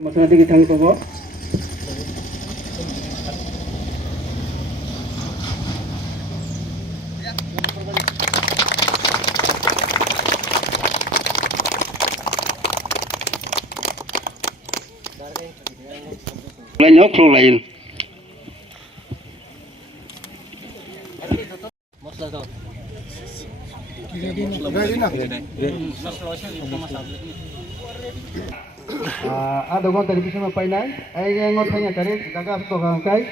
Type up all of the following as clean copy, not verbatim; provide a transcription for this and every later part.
Masalah kita tanggung pokok. Lainnya Khwlain. Ada orang tadi bisa mapai nai, yang orang tanya tadi, dagang tu orang kai,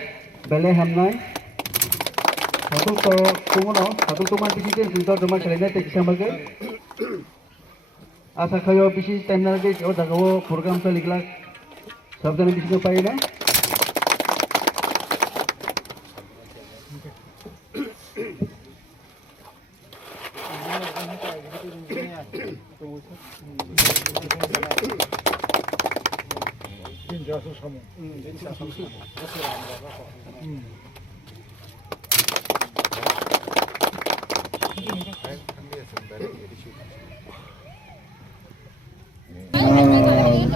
beli ham nai, satu tu kumano, satu tu mati kita, kita tu mati lainnya tak bisa makan. Asal kau bising time lagi, oh dagang program tu liglah, sabda bisa mapai nai.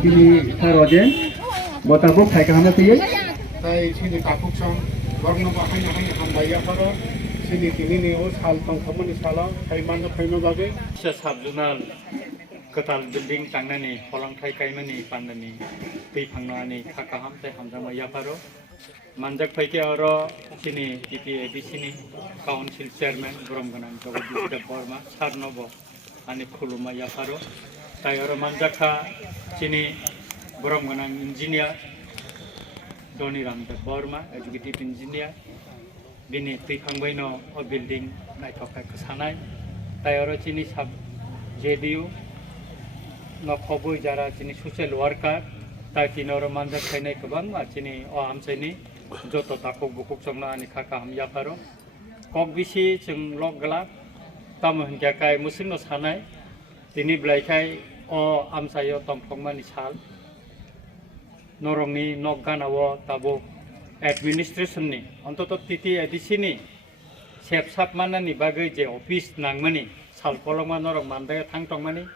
Kini sarojen, buat apa? Hai kami tu ye? Hai sini kapuk sang, warna bahaya hanya handaya karo. Sini kini ni os hal tangkamu ni salah. Hai mana bagai? Sub-Zonal ketal building tangnani, holang thai kaimani pandani, Khwnani kakaham teh hamzama yaparo. Manjak paike oro sini TPAB sini Council Chairman Khwrwng Joto Borma Sarnobo ani khuluma yaparo. Tai oro manjaka sini Khwrwng Engineer Doni Ramda Borma Executive Engineer bini Khwngwi o building naithokai ksanai. Tai oro sini sub JDU nokhobu jara sini social worker tai tinoro manjak khainai kobang sini o amsaini Joto takuk bukuk somna ani khaka ham yaparo kok bisi jeng log gelap tamu hinggakai musim no sanai tini blaikai o amsayo tongkongmani sal norongni nokganawo tabo administration ni ontoto titi edisini sepsap manani bagai je office nangmani sal kolongma norong mandaya thangtongmani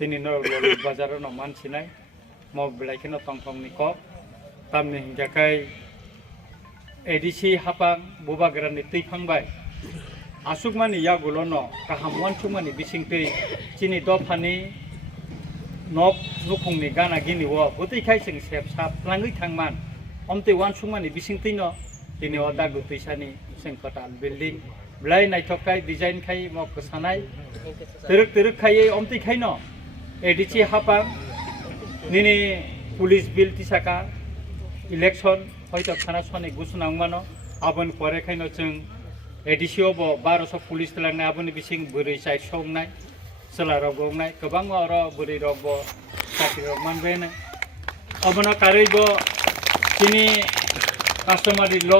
tini norok Lalit Bazar no mansinai mo blaikai no tongkongni kok tamni hinggakai edisi hapang bubagrani teiphangbai asukmani yagulono kaham wansukmani bising tei chini dofani nok nukungni gana gini wo buteikhai sing sepsap langui thangman omte wansukmani bising teino tini o Dakdu Twisani sing kotal building blai naithokai design khai mo ksanai teruk khai omte khaino edisi hapang nini police bill tisaka election হয়তো থানা সনে ঘোষণা মানো আবন পরে খাইনো जों एडिसिओ बो 1200 police लांनाय आबनि बिसिं बोरै साइ संनाय सोलाराव गंनाय गोबां अर बोरै रब साख्रि मानबायनाय अबनो कारैबो तिनि कास्टमारि ल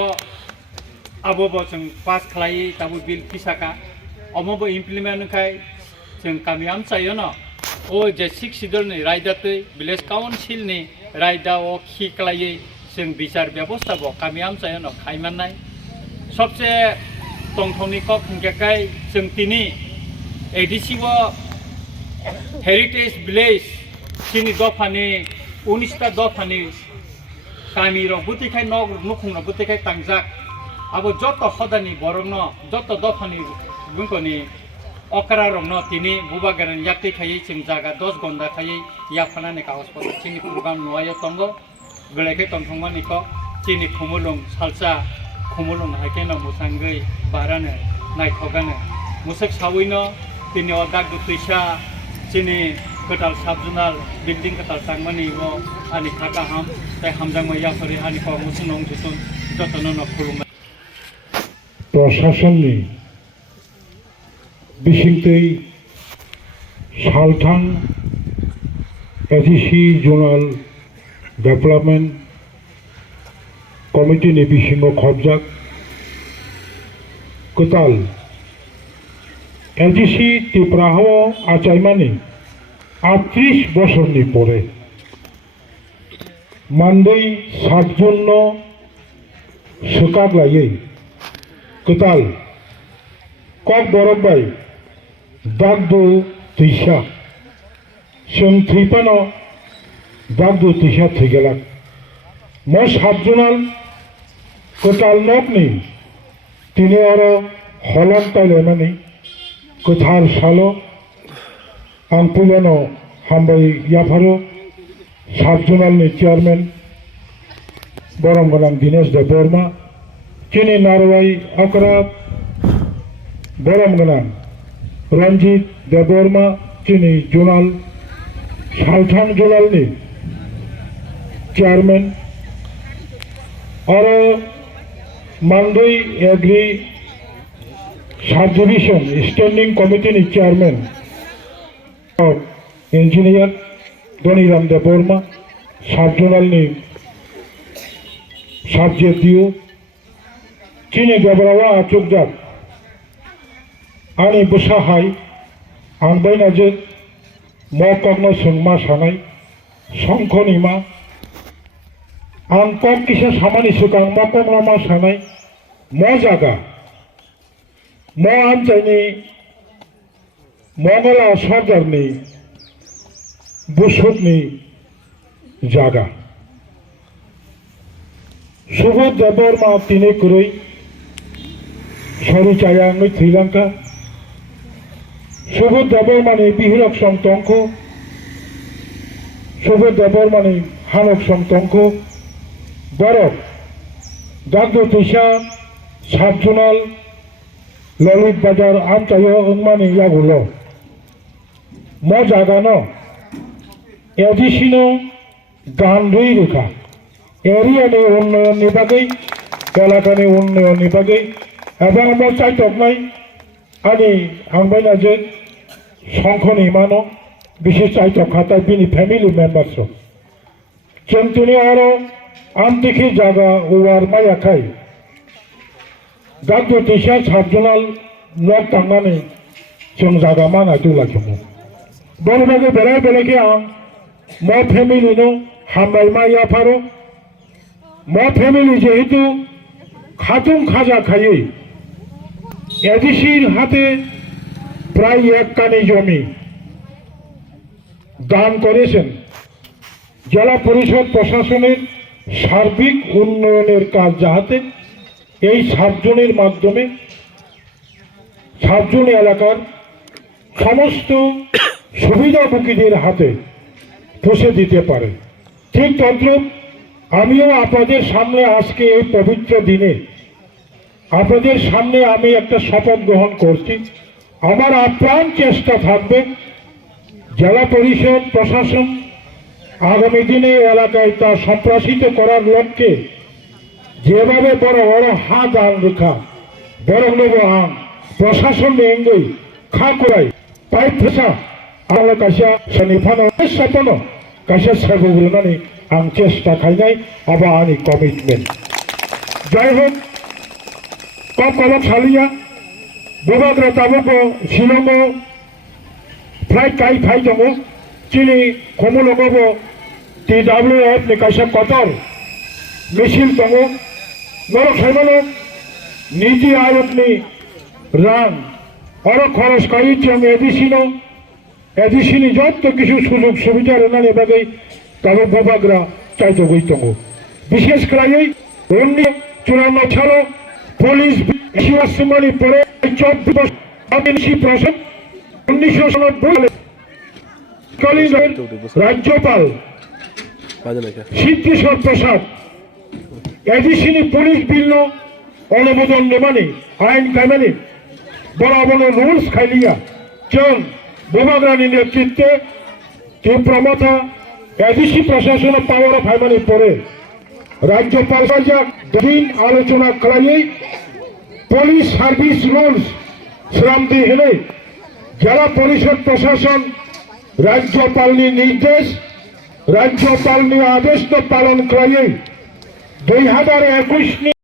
आबो जों पास खालाय ताबो बिल फिसाका अमबो इमप्लिमेन्ट खाय जों कामियाम चायो न ओ जे 6 सिडलनि रायदातै विलेज काउन्सिलनि रायदा ओ खिक्लायै जों बिचार व्यवस्था बो कामियाम चायो न खायमाननाय सबसे तंथौनि कक हिंगाखाय जों तिनि एडिसिओ हेरिटेज विलेज सिनि दफानि 19 टा दफानि कामि रक बुतिखाय नुखुंन बुतिखाय तांजाक आबो जत हदानि बरंन जत दफानि बुंखनि अकरा रंन तिनि बुबागारन याक्ति खायै जों जागा 10 गन्दा खायै याफानानि कागजपत्र सिनि प्रोग्राम नुवायो तंगो गलायखाय तंथंमानि कक सिनि खुमुलुं सालसा खुमुलुं हायकेनो मोसांगै बारानो नायथगानो मुसक सावैनो तिनि ओ Dakdu Twisa सिनि कटाल Sub-Zonal बिल्डिं कटाल तांमानि ओ आनि खाका हाम ताय हामजांमा याफोरि आनि को मुसुनं जुतुन जतनो न खुलुम प्रशासननि बिसिंतै सालथां एडिसि जोनाल डेभलपमेन्ट कमिटिनि बिसिङाव खबजाक कटाल एडिसि टिप्राहाव आचायमानि 38 বছরनि परे मान्दै साबजोननो सोकाग्लायै कटाल कक बरबबाय Dakdu Twisa जों थैफानो Dakdu Twisa Thigelak. Mo Sub-Zonal Kotal Nokni Tini Oro Holon Tailemani Kothal Salo Angpulano Hambai Yafaro Sub-Zonal ni Chairman Boromgalang Dinesh de Borma Chini Narwai Akra Boromgalang Ranjit de Borma Chini Junal Salthang Junal ni Chairman Oro Mandui Agri Subdivision Standing Committee ni Chairman Engineer Doniram de Borma Sub-Zonal ni Subject Dio Chini Gabrawa Achukjak Ani Busahai Angbainajek Mwkthang Sungma Sanai Songkonima Angkok Kisa Samani Sukang Mwkthang Sanai Mo Jaga Mo Amchaini Mongola Sardarni Busutni Jaga Subut Deborma Tini Kurui Sori Chayangui Sri Lanka Subut Debormani Bihirok Song Tongkhe Subut Debormani Hanok Song Tongkhe Borok Dakdu Twisa Sub-Zonal Lalit Bazar Amchayo Ungmani Yagulo Mo Jagano Edisino Gandui Rika Area ni Unnayon ni Bagay Galakani Unnayon ni Bagay Abang Mo Tongkhe Ani Angbainajek Songkhoni Mano Bishish Khata Bini family members Chentuni Oro Amtikhi Jaga Uwar Mayakai Dakdu Twisa Sub-Zonal Mwkthang Chung Jaga Mana Tulakimu Borobage Belai Belaki Ang Mo family no Hambai Maya Paro Mo family Jehitu Khatung Khaja Khayi এডিসির হাতে প্রায় 1 কানি জমি দান করেছেন জেলা পরিষদ প্রশাসনের সার্বিক উন্নয়নের কাজ যাতে এই সাবজনের মাধ্যমে সাবজন এলাকার সমস্ত সুবিধাভোগীদের হাতে পৌঁছে দিতে পারে ঠিক তদ্রূপ আমিও আপনাদের সামনে আজকে এই পবিত্র দিনে আপনাদের সামনে আমি একটা শপথ গ্রহণ করছি আমার আপ্রাণ চেষ্টা থাকবে জেলা পরিষদ প্রশাসন আগামী দিনে এলাকায় তা সম্প্রসারিত করার লক্ষ্যে যেভাবে বড় বড় হাত আন রেখা বড় নেব আন প্রশাসন এঙ্গই খা করাই পাইপ ফেসা আমার কাছে শনিফানো স্বপ্ন কাছে সর্বগুলোনানি আং চেষ্টা খাইনাই আবার আনি কমিটমেন্ট যাই হোক Kok Salia, Bubagra Tabuko, Silongo, Flight Kai Paitongo, Chini, Komulogo, TWF, Nikasha Kotor, Mishil Tongo, Norok Hebano, Niti Ayotni, Ran, Orok Horos Kaichang, Edisini Joto Kishu Suzuk, Subita Renani Bagay, Tabu Bubagra, Taito Guitongo. Bishes Krayi, Unni, Churano Chalo, police শিবাসমানি পরে 14 1990 কলিঙ্গের রাজ্যপাল সিদ্ধেশ্বর প্রসাদ এডিসিনি police বিল অনুমোদন নেমানি আইন কামানি বরাবর rules খাইলিয়া जों बुबाग्रानि नेतृत्वे তীব্রমতা ADC প্রশাসন পাওয়ার ফাইমানি পরে রাজ্যপাল দিন আলোচনা করাই পুলিশ সার্ভিস রুলস শ্রমদি হলে জেলা পরিষদ প্রশাসন রাজ্যপালনি নির্দেশ রাজ্যপালনি আদেশ পালন করাই 2021